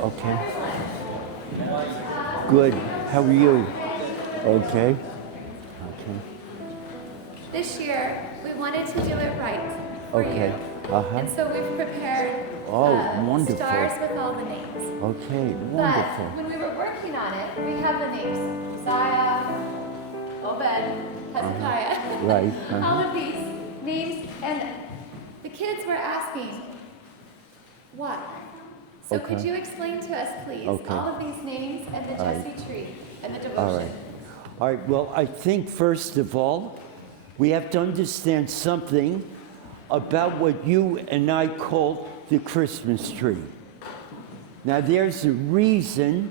Okay. Good. How are you? Okay. Okay. This year, we wanted to do it right for Okay. you. Uh-huh. And so we've prepared Wonderful. stars with all the names. Okay, But wonderful. when we were working on it, we have the names Josiah, Obed, Hezekiah, Right. all of these names. And the kids were asking, what? So Okay. could you explain to us, please, Okay. all of these names and the Jesse tree and the All devotion? right. All right. Well, I think first of all, we have to understand something about what you and I call the Christmas tree. Now, there's a reason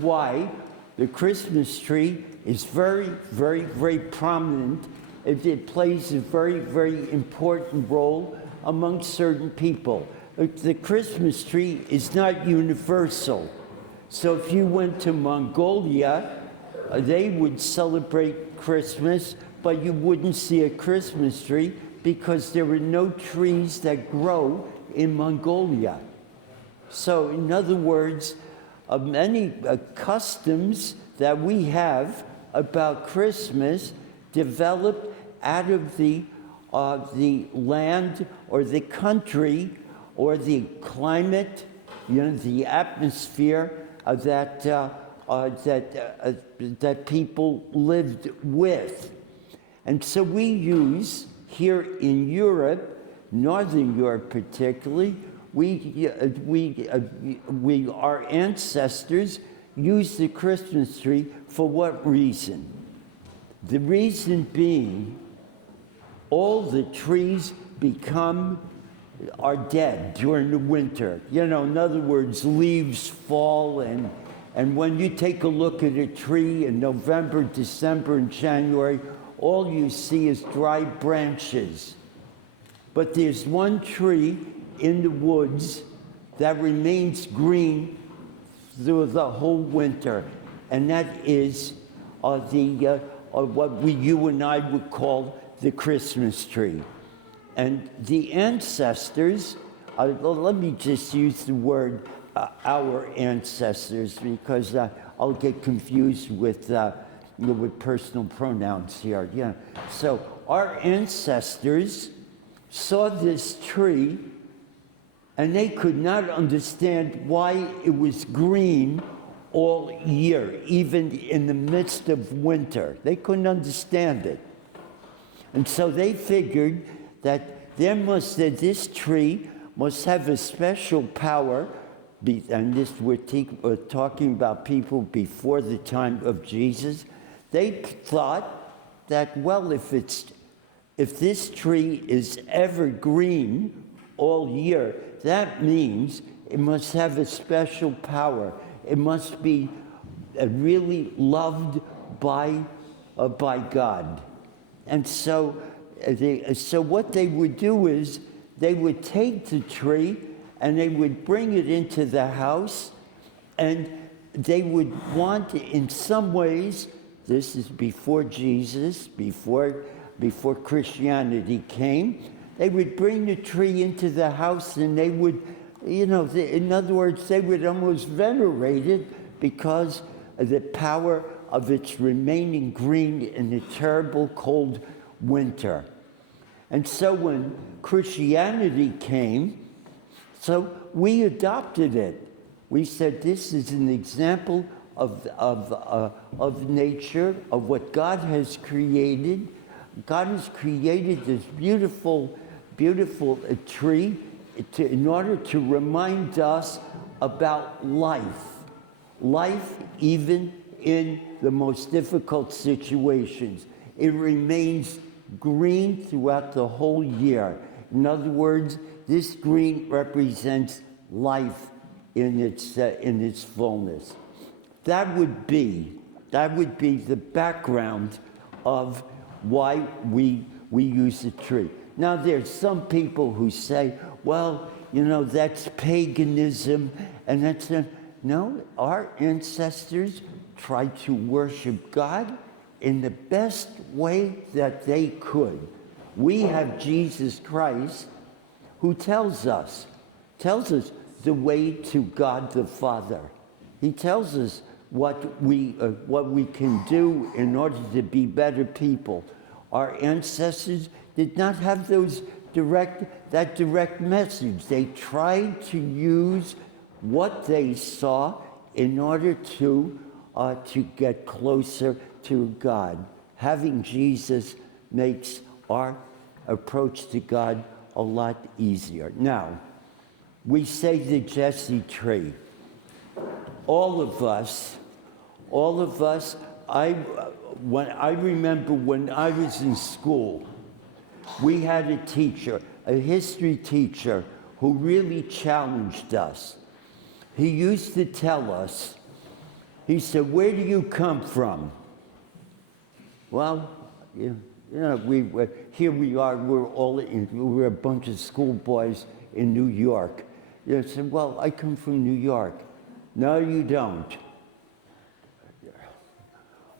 why the Christmas tree is very, very, very prominent. It plays a very, very important role among certain people. The Christmas tree is not universal. So if you went to Mongolia, they would celebrate Christmas, but you wouldn't see a Christmas tree because there were no trees that grow in Mongolia. So in other words, many customs that we have about Christmas developed out of the land or the country or the climate, the atmosphere that people lived with. And so we use here in Europe, Northern Europe particularly, our ancestors used the Christmas tree for what reason? The reason being, all the trees are dead during the winter. In other words, leaves fall, and when you take a look at a tree in November, December, and January, all you see is dry branches. But there's one tree in the woods that remains green through the whole winter, and that is what you and I would call the Christmas tree. And the ancestors, let me just use the word our ancestors, because I'll get confused with personal pronouns here. Yeah. So our ancestors saw this tree, and they could not understand why it was green all year, even in the midst of winter. They couldn't understand it. And so they figured that this tree must have a special power, and this we're talking about people before the time of Jesus. They thought that, well, if this tree is evergreen all year, that means it must have a special power. It must be really loved by God. And so what they would do is they would take the tree and they would bring it into the house, and they would want, in some ways, this is before Jesus, before Christianity came, they would bring the tree into the house, and they would, in other words, they would almost venerate it because of the power of its remaining green in the terrible cold winter. And so when Christianity came, so we adopted it. We said this is an example of nature, of what God has created. God has created this beautiful, beautiful tree in order to remind us about life. Life even in the most difficult situations. It remains green throughout the whole year. In other words, this green represents life in its fullness. That would be the background of why we use a tree. Now, there's some people who say, well, that's paganism, and that's no. Our ancestors tried to worship God in the best way that they could. We have Jesus Christ, who tells us the way to God the Father. He tells us what we can do in order to be better people. Our ancestors did not have that direct message. They tried to use what they saw in order to get closer to God. Having Jesus makes our approach to God a lot easier. Now, we say the Jesse tree. All of us, I remember when I was in school, we had a teacher, a history teacher, who really challenged us. He used to tell us, he said, "Where do you come from?" Well, here we are, we're a bunch of schoolboys in New York. I said, "Well, I come from New York." "No, you don't."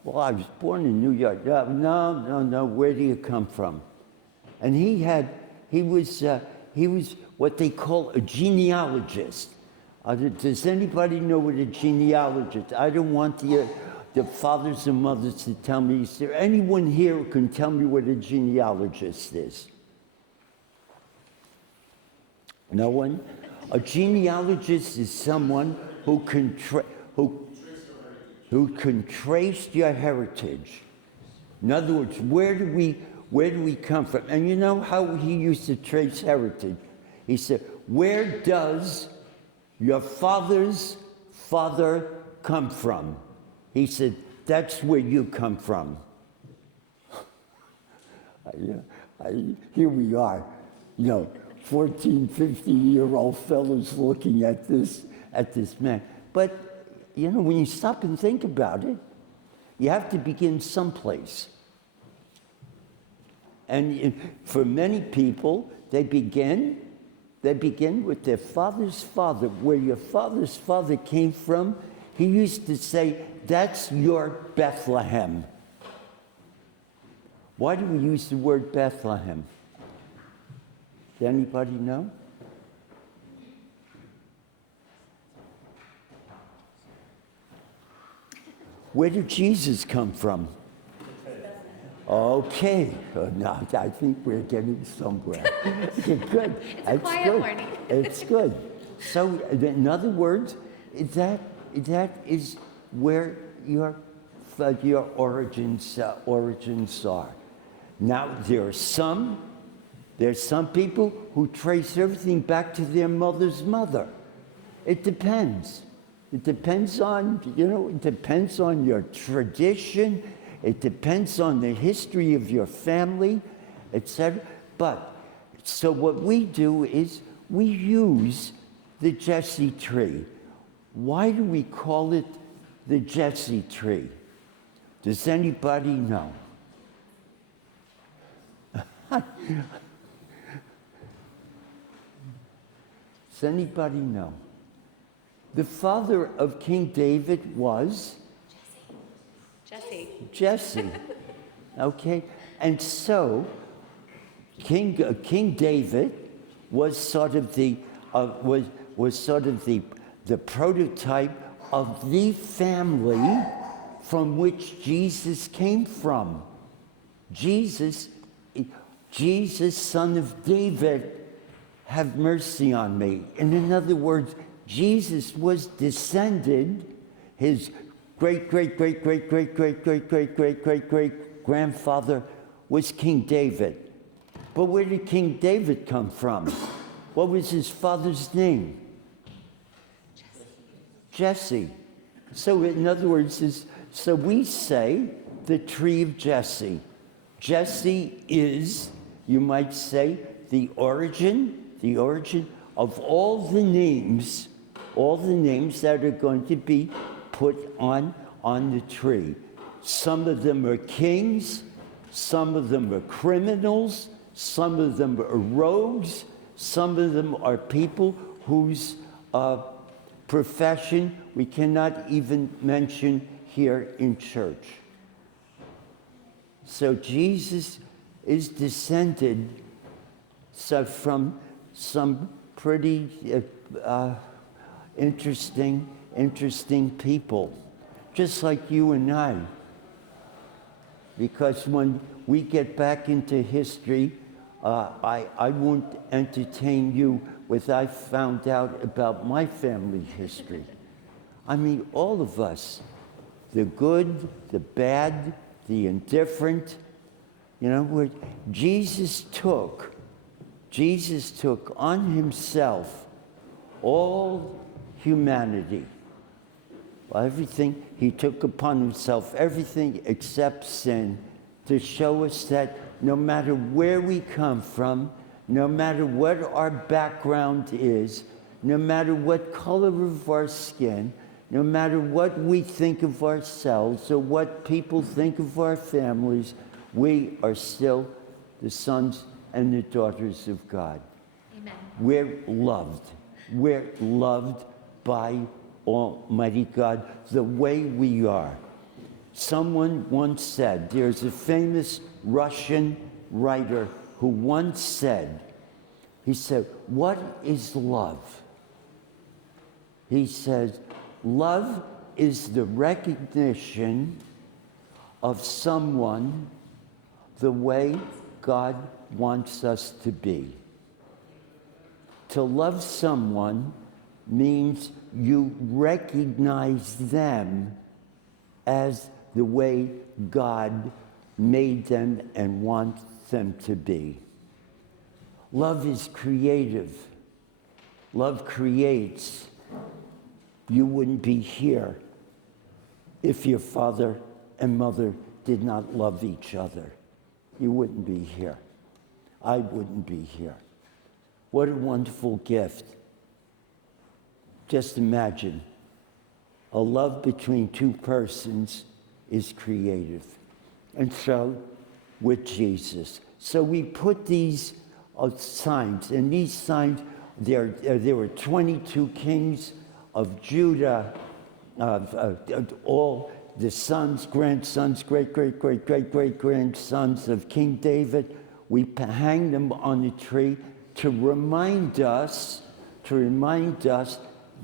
"Well, I was born in New York." No, where do you come from?" And he was what they call a genealogist. Does anybody know what a genealogist? I don't want the fathers and mothers to tell me. Is there anyone here who can tell me what a genealogist is? No one? A genealogist is someone who can trace your heritage. In other words, where do we come from? And you know how he used to trace heritage? He said, "Where does your father's father come from?" He said, "That's where you come from." Here we are, 14, 15-year-old fellows looking at this man. But, when you stop and think about it, you have to begin someplace. And for many people, they begin with their father's father. Where your father's father came from, he used to say, "That's your Bethlehem." Why do we use the word Bethlehem? Does anybody know? Where did Jesus come from? Okay. No, I think we're getting somewhere. Good. It's a quiet morning. It's good. So, in other words, that is where your origins are. Now, there's some people who trace everything back to their mother's mother. It depends. It depends on your tradition. It depends on the history of your family, etc. But, so what we do is we use the Jesse tree. Why do we call it the Jesse tree? Does anybody know? Does anybody know? The father of King David was? Jesse. Okay? And so, King David was sort of the prototype of the family from which Jesus came from. Jesus, son of David, have mercy on me. And in other words, Jesus was descended, his great-great-great-great-great-great-great-great-great-great-grandfather was King David. But where did King David come from? What was his father's name? Jesse. So in other words, so we say the tree of Jesse. Jesse is, you might say, the origin of all the names that are going to be put on the tree. Some of them are kings, some of them are criminals, some of them are rogues, some of them are people whose profession we cannot even mention here in church. So Jesus is descended from some pretty interesting people, just like you and I. Because when we get back into history, I won't entertain you with I found out about my family history. I mean, all of us, the good, the bad, the indifferent, you know, where Jesus took on himself all humanity. Everything, he took upon himself everything except sin, to show us that no matter where we come from, no matter what our background is, no matter what color of our skin, no matter what we think of ourselves or what people think of our families, we are still the sons and the daughters of God. Amen. We're loved. We're loved by Almighty God the way we are. Someone once said, there's a famous Russian writer who once said, he said, what is love? He says, love is the recognition of someone the way God wants us to be. To love someone means you recognize them as the way God made them and wants them to be. Love is creative. Love creates. You wouldn't be here if your father and mother did not love each other. You wouldn't be here. I wouldn't be here. What a wonderful gift. Just imagine, a love between two persons is creative. And so, with Jesus. So we put these signs, and these signs, there were 22 kings of Judah, all the sons, grandsons, great-great-great-great-great-grandsons of King David. We hang them on the tree to remind us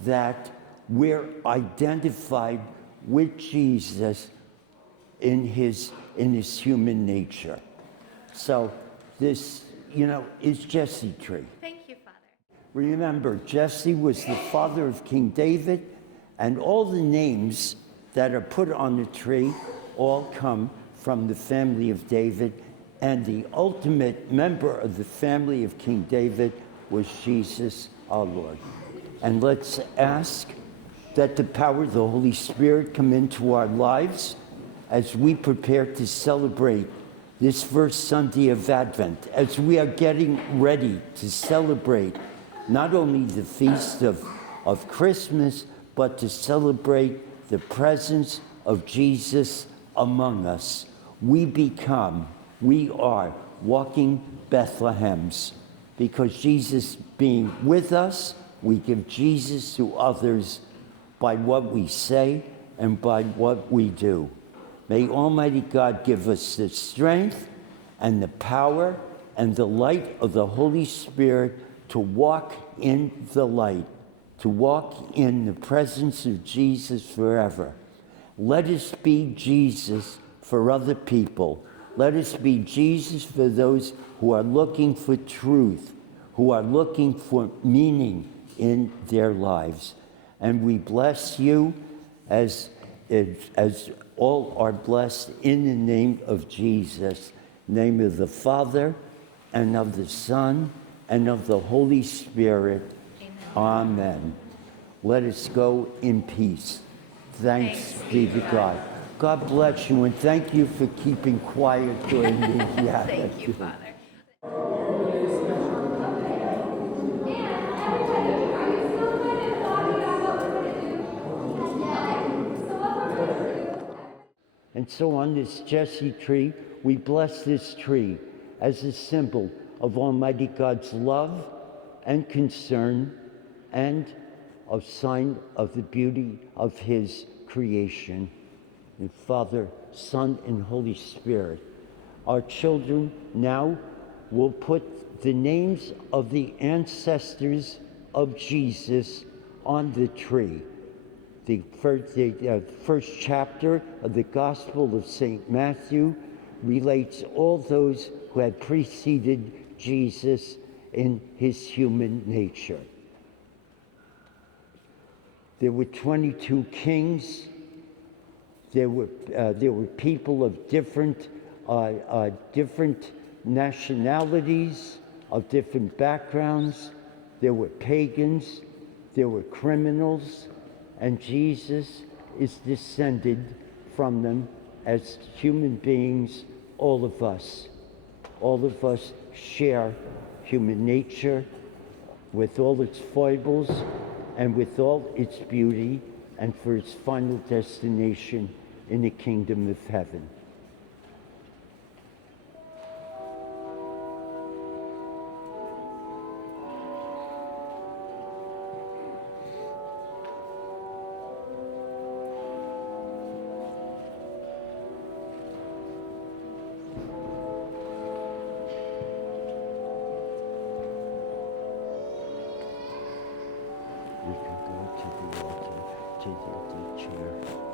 that we're identified with Jesus in his human nature. So this, is Jesse tree. Thank you, Father. Remember, Jesse was the father of King David, and all the names that are put on the tree all come from the family of David, and the ultimate member of the family of King David was Jesus our Lord. And let's ask that the power of the Holy Spirit come into our lives as we prepare to celebrate this first Sunday of Advent, as we are getting ready to celebrate not only the feast of Christmas, but to celebrate the presence of Jesus among us. We are walking Bethlehems, because Jesus being with us, we give Jesus to others by what we say and by what we do. May Almighty God give us the strength and the power and the light of the Holy Spirit to walk in the light, to walk in the presence of Jesus forever. Let us be Jesus for other people. Let us be Jesus for those who are looking for truth, who are looking for meaning in their lives. And we bless you as all are blessed in the name of Jesus, name of the Father, and of the Son, and of the Holy Spirit. Amen. Amen. Let us go in peace. Thanks be to God. God bless you, and thank you for keeping quiet during the Thank you, Father. And so on this Jesse tree, we bless this tree as a symbol of Almighty God's love and concern, and a sign of the beauty of his creation. And Father, Son, and Holy Spirit. Our children now will put the names of the ancestors of Jesus on the tree. The first chapter of the Gospel of St. Matthew relates all those who had preceded Jesus in his human nature. There were 22 kings. There were people of different nationalities, of different backgrounds. There were pagans. There were criminals. And Jesus is descended from them as human beings, all of us. All of us share human nature with all its foibles and with all its beauty, and for its final destination in the kingdom of heaven. You can go to the altar, to the chair.